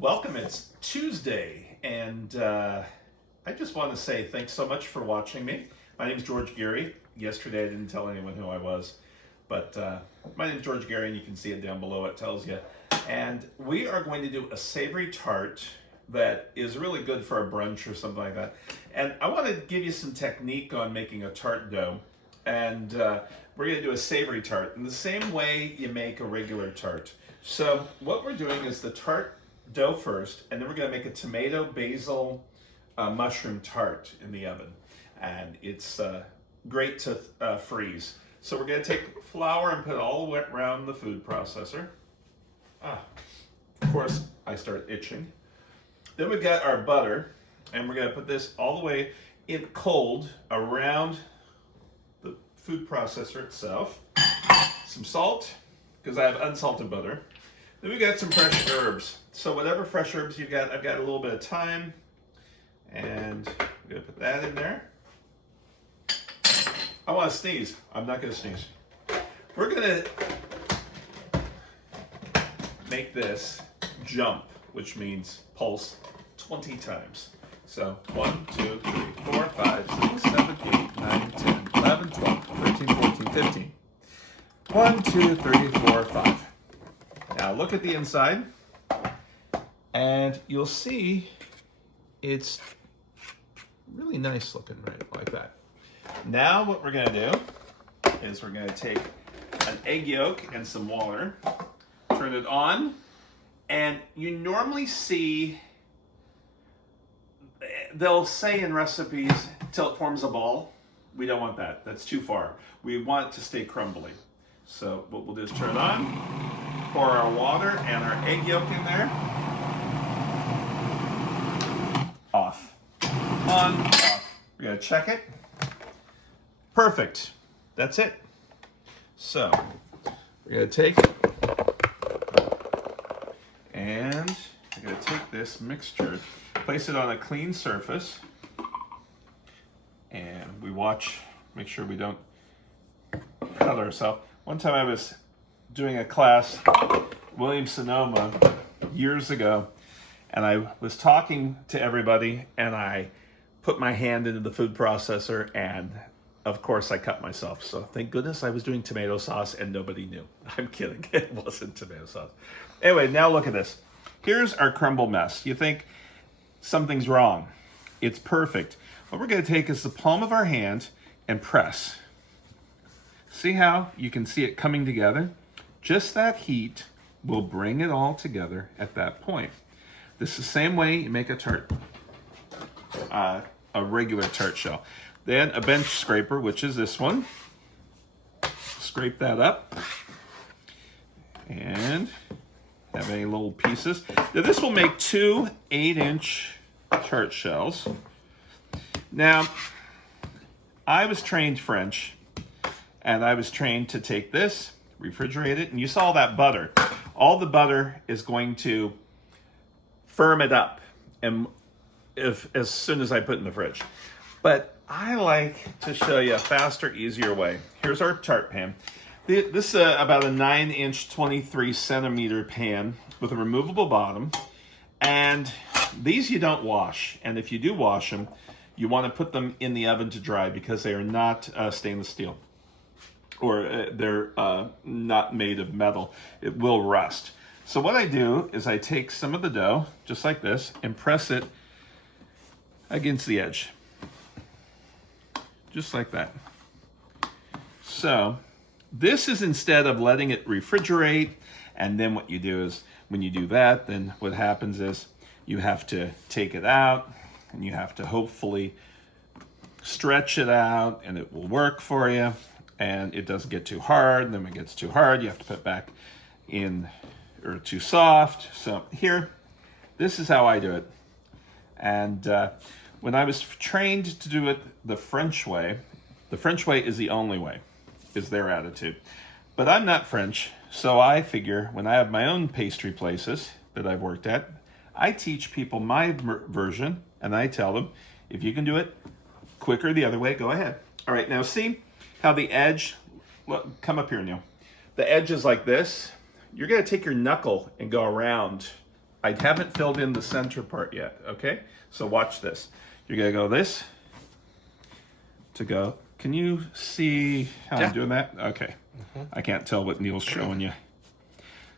Welcome. It's Tuesday, and I just want to say thanks so much for watching me. My name is George Geary. Yesterday I didn't tell anyone who I was, but my name is George Geary, and you can see it down below. It tells you. And we are going to do a savory tart that is really good for a brunch or something like that. And I want to give you some technique on making a tart dough. And we're going to do a savory tart in the same way you make a regular tart. So what we're doing is the tart dough first, and then we're going to make a tomato basil mushroom tart in the oven. And it's great to freeze. So we're going to take flour and put it all around the food processor. Of course, I start itching. Then we've got our butter, and we're going to put this all the way in cold around the food processor itself. Some salt, because I have unsalted butter. Then we got some fresh herbs. So whatever fresh herbs you've got, I've got a little bit of thyme, and I'm going to put that in there. I want to sneeze. I'm not going to sneeze. We're going to make this jump, which means pulse 20 times. So 1, 2, 3, 4, 5, 6, 7, 8, 9, 10, 11, 12, 13, 14, 15. 1, 2, 3, 4, 5. Now look at the inside, and you'll see it's really nice looking right like that. Now what we're going to do is we're going to take an egg yolk and some water, turn it on, and you normally see, they'll say in recipes, till it forms a ball. We don't want that. That's too far. We want it to stay crumbly. So what we'll do is turn it on, pour our water and our egg yolk in there. Off. On, off. We're going to check it. Perfect. That's it. So we're going to take it, and we're going to take this mixture, place it on a clean surface, and we watch, make sure we don't cut ourselves. One time I was doing a class, Williams-Sonoma, years ago, and I was talking to everybody, and I put my hand into the food processor, and of course I cut myself. So thank goodness I was doing tomato sauce and nobody knew. I'm kidding, it wasn't tomato sauce. Anyway, now look at this. Here's our crumble mess. You think something's wrong. It's perfect. What we're going to take is the palm of our hand and press. See how you can see it coming together? Just that heat will bring it all together at that point. This is the same way you make a tart, a regular tart shell. Then a bench scraper, which is this one. Scrape that up. And have any little pieces. Now this will make 2 8-inch tart shells. Now, I was trained French, and I was trained to take this, refrigerate it, and you saw that butter. All the butter is going to firm it up, and as soon as I put it in the fridge. But I like to show you a faster, easier way. Here's our tart pan. This is about a 9-inch, 23-centimeter pan with a removable bottom. And these you don't wash. And if you do wash them, you want to put them in the oven to dry because they are not stainless steel. Or they're not made of metal. It will rust. So what I do is I take some of the dough, just like this, and press it against the edge. Just like that. So this is instead of letting it refrigerate, and then what you do is when you do that, then what happens is you have to take it out, and you have to hopefully stretch it out, and it will work for you, and it doesn't get too hard. And then when it gets too hard, you have to put it back in, or too soft. So here, this is how I do it. And when I was trained to do it the French way is the only way, is their attitude. But I'm not French, so I figure when I have my own pastry places that I've worked at, I teach people my version, and I tell them, if you can do it quicker the other way, go ahead. All right, now see how the edge, look, come up here, Neil. The edge is like this. You're gonna take your knuckle and go around I haven't filled in the center part yet, okay? So watch this. You're gonna go this to go. Can you see how I'm doing that? Okay. I can't tell what Neil's showing you.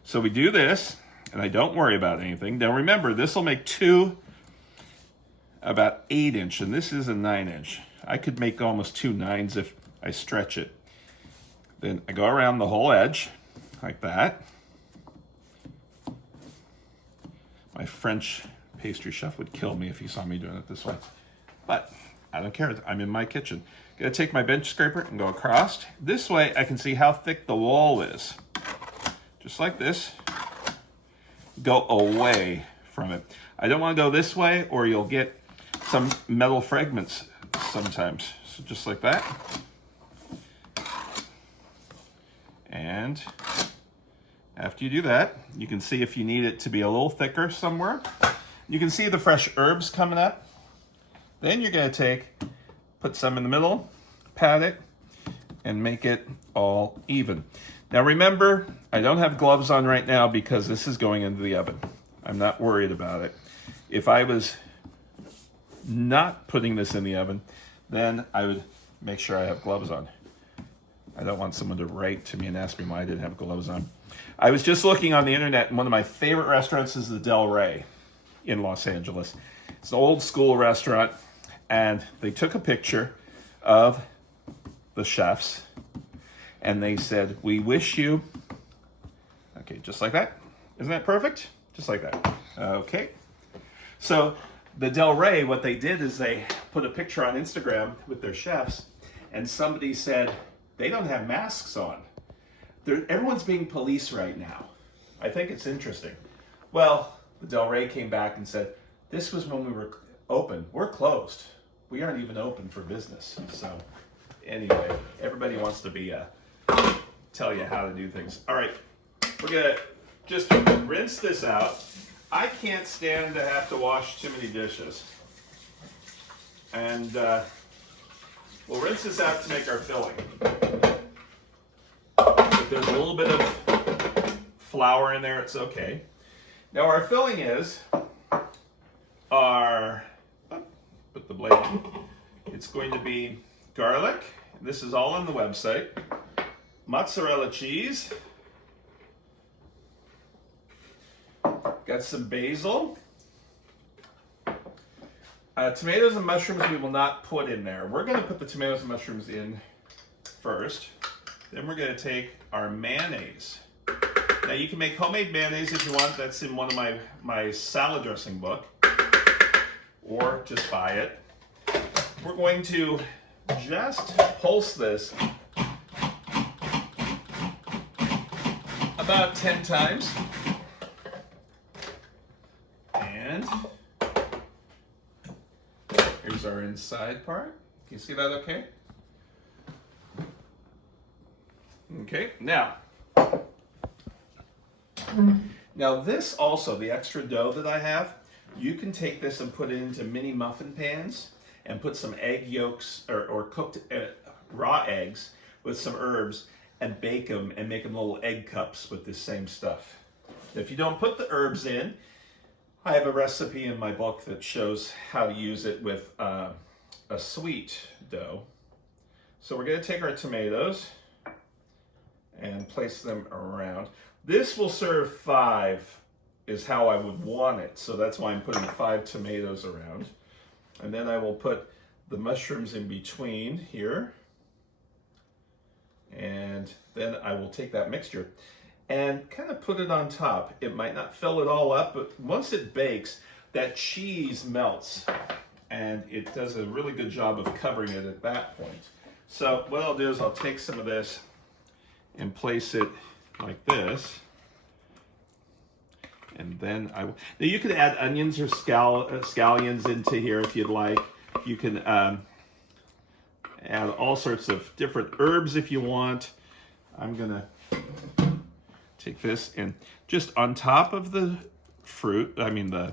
So we do this, and I don't worry about anything. Now remember, this will make two about 8-inch, and this is a 9-inch. I could make almost 2 9s if I stretch it. Then I go around the whole edge, like that. My French pastry chef would kill me if he saw me doing it this way. But I don't care, I'm in my kitchen. Gonna take my bench scraper and go across. This way I can see how thick the wall is. Just like this. Go away from it. I don't wanna go this way or you'll get some metal fragments sometimes. So just like that. And after you do that, you can see if you need it to be a little thicker somewhere. You can see the fresh herbs coming up. Then you're gonna put some in the middle, pat it, and make it all even. Now remember, I don't have gloves on right now because this is going into the oven. I'm not worried about it. If I was not putting this in the oven, then I would make sure I have gloves on. I don't want someone to write to me and ask me why I didn't have gloves on. I was just looking on the internet, and one of my favorite restaurants is the Del Rey in Los Angeles. It's an old school restaurant, and they took a picture of the chefs, and they said, "We wish you," okay, just like that. Isn't that perfect? Just like that. Okay. So the Del Rey, what they did is they put a picture on Instagram with their chefs, and somebody said, they don't have masks on. Everyone's being police right now. I think it's interesting. Well, the Del Rey came back and said, this was when we were open. We're closed. We aren't even open for business. So anyway, everybody wants to tell you how to do things. All right, we're gonna just rinse this out. I can't stand to have to wash too many dishes. And we'll rinse this out to make our filling. If there's a little bit of flour in there, it's okay. Now our filling is put the blade in. It's going to be garlic. This is all on the website. Mozzarella cheese. Got some basil. Tomatoes and mushrooms we will not put in there. We're going to put the tomatoes and mushrooms in first. Then we're going to take our mayonnaise. Now you can make homemade mayonnaise if you want. That's in one of my salad dressing book. Or just buy it. We're going to just pulse this about 10 times. And here's our inside part. Can you see that okay? Okay, now this also, the extra dough that I have, you can take this and put it into mini muffin pans and put some egg yolks or cooked raw eggs with some herbs and bake them and make them little egg cups with this same stuff. If you don't put the herbs in, I have a recipe in my book that shows how to use it with a sweet dough. So we're going to take our tomatoes and place them around. This will serve 5 is how I would want it. So that's why I'm putting 5 tomatoes around. And then I will put the mushrooms in between here. And then I will take that mixture and kind of put it on top. It might not fill it all up, but once it bakes, that cheese melts and it does a really good job of covering it at that point. So what I'll do is I'll take some of this and place it like this. And then now you can add onions or scallions into here if you'd like. You can add all sorts of different herbs if you want. I'm gonna take this and just on top of the the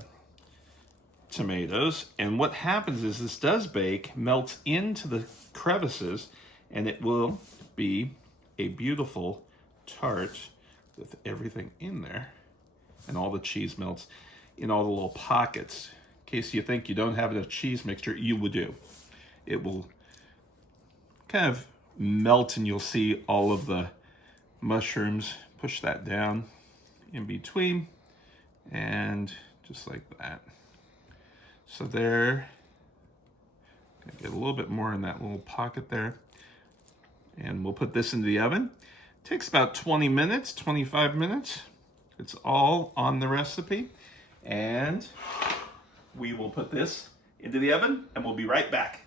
tomatoes. And what happens is this does bake, melts into the crevices, and it will be a beautiful tart with everything in there. And all the cheese melts. in all the little pockets. In case you think you don't have enough cheese mixture, you will do. It will kind of melt and you'll see all of the mushrooms. Push that down in between and just like that. So there, get a little bit more in that little pocket there. And we'll put this into the oven. It takes about 20 minutes, 25 minutes. It's all on the recipe. And we will put this into the oven and we'll be right back.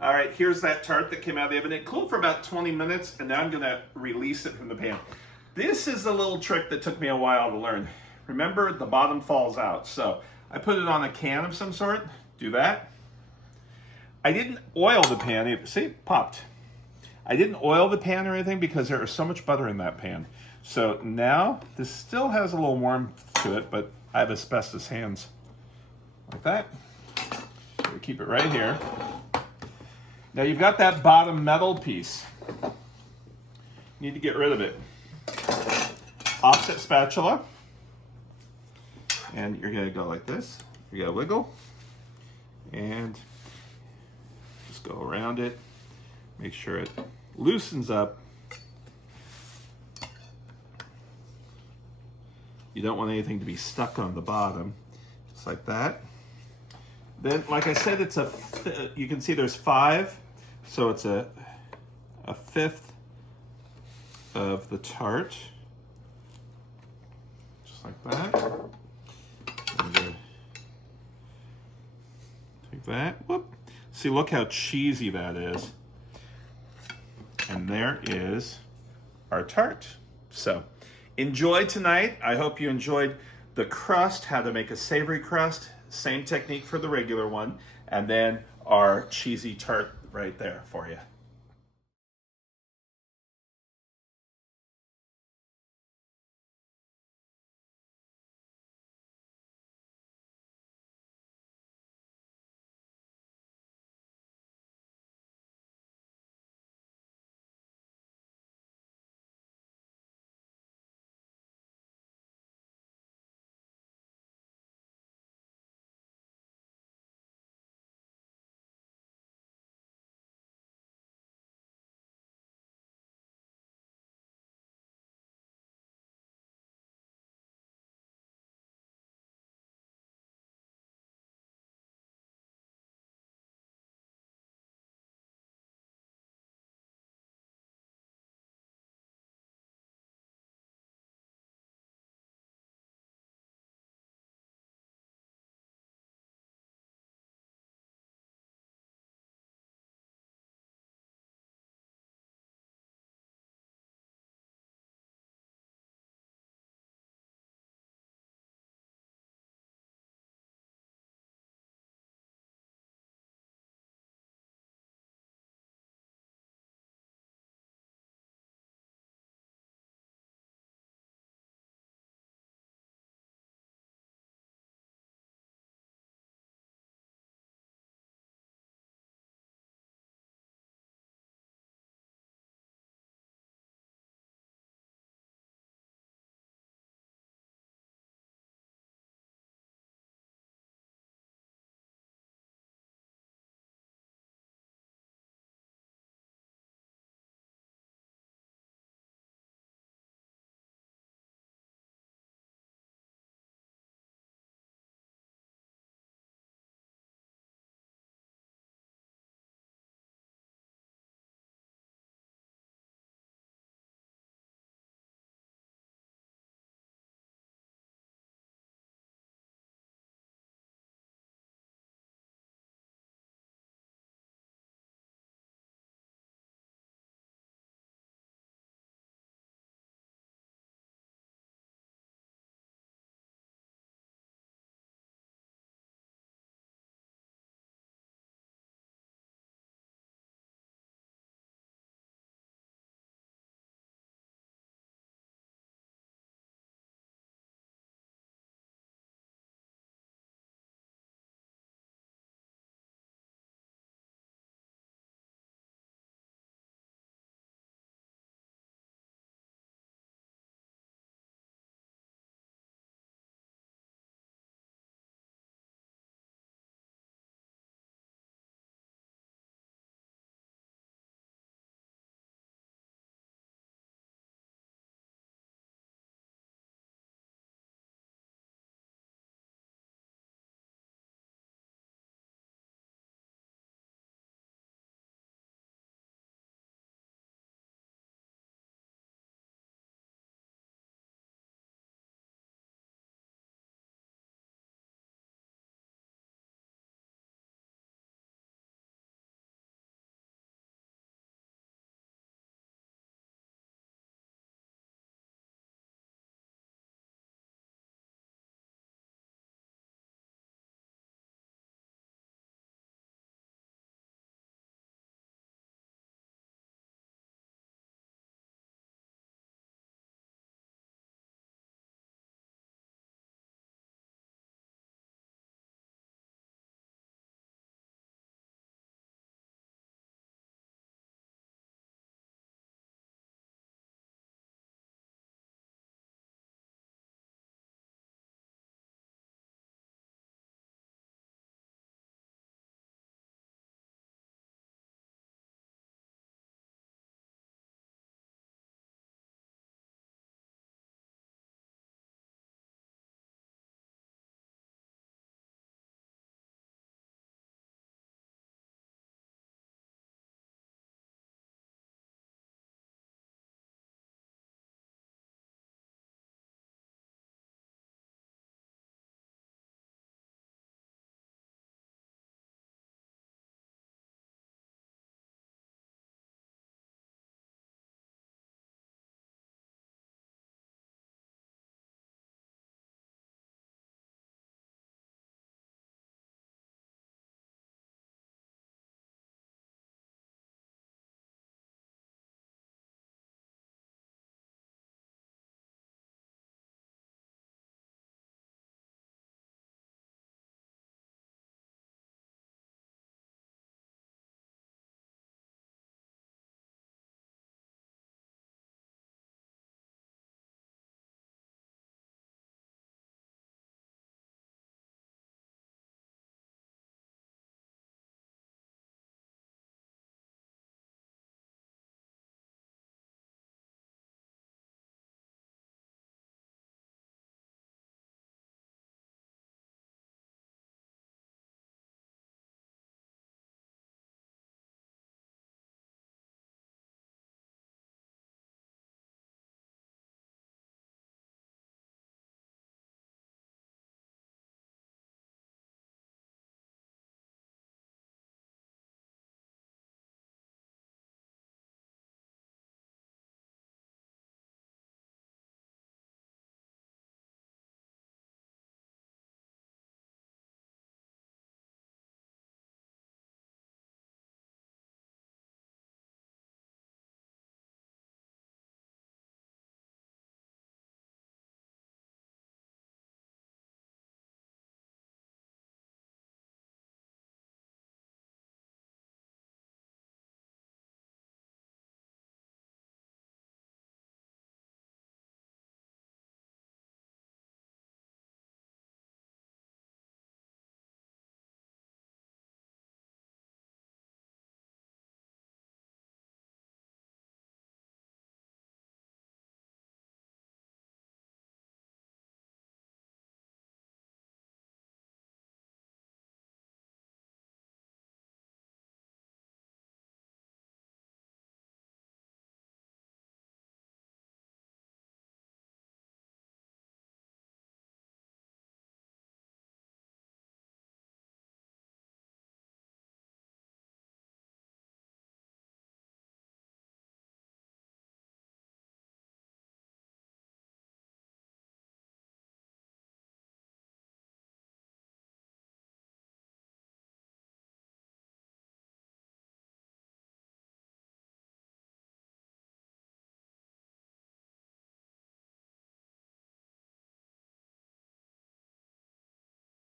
All right, here's that tart that came out of the oven. It cooled for about 20 minutes and now I'm gonna release it from the pan. This is a little trick that took me a while to learn. Remember, the bottom falls out. So I put it on a can of some sort, do that. I didn't oil the pan, see, it popped. I didn't oil the pan or anything because there is so much butter in that pan. So now this still has a little warmth to it, but I have asbestos hands like that. So we keep it right here. Now you've got that bottom metal piece. You need to get rid of it. Offset spatula. And you're gonna go like this. You gotta wiggle. And just go around it. Make sure it loosens up. You don't want anything to be stuck on the bottom, just like that. Then, like I said, it's you can see there's 5, so it's a fifth of the tart, just like that. Take that, whoop. See, look how cheesy that is. And there is our tart. So enjoy tonight. I hope you enjoyed the crust, how to make a savory crust. Same technique for the regular one. And then our cheesy tart right there for you.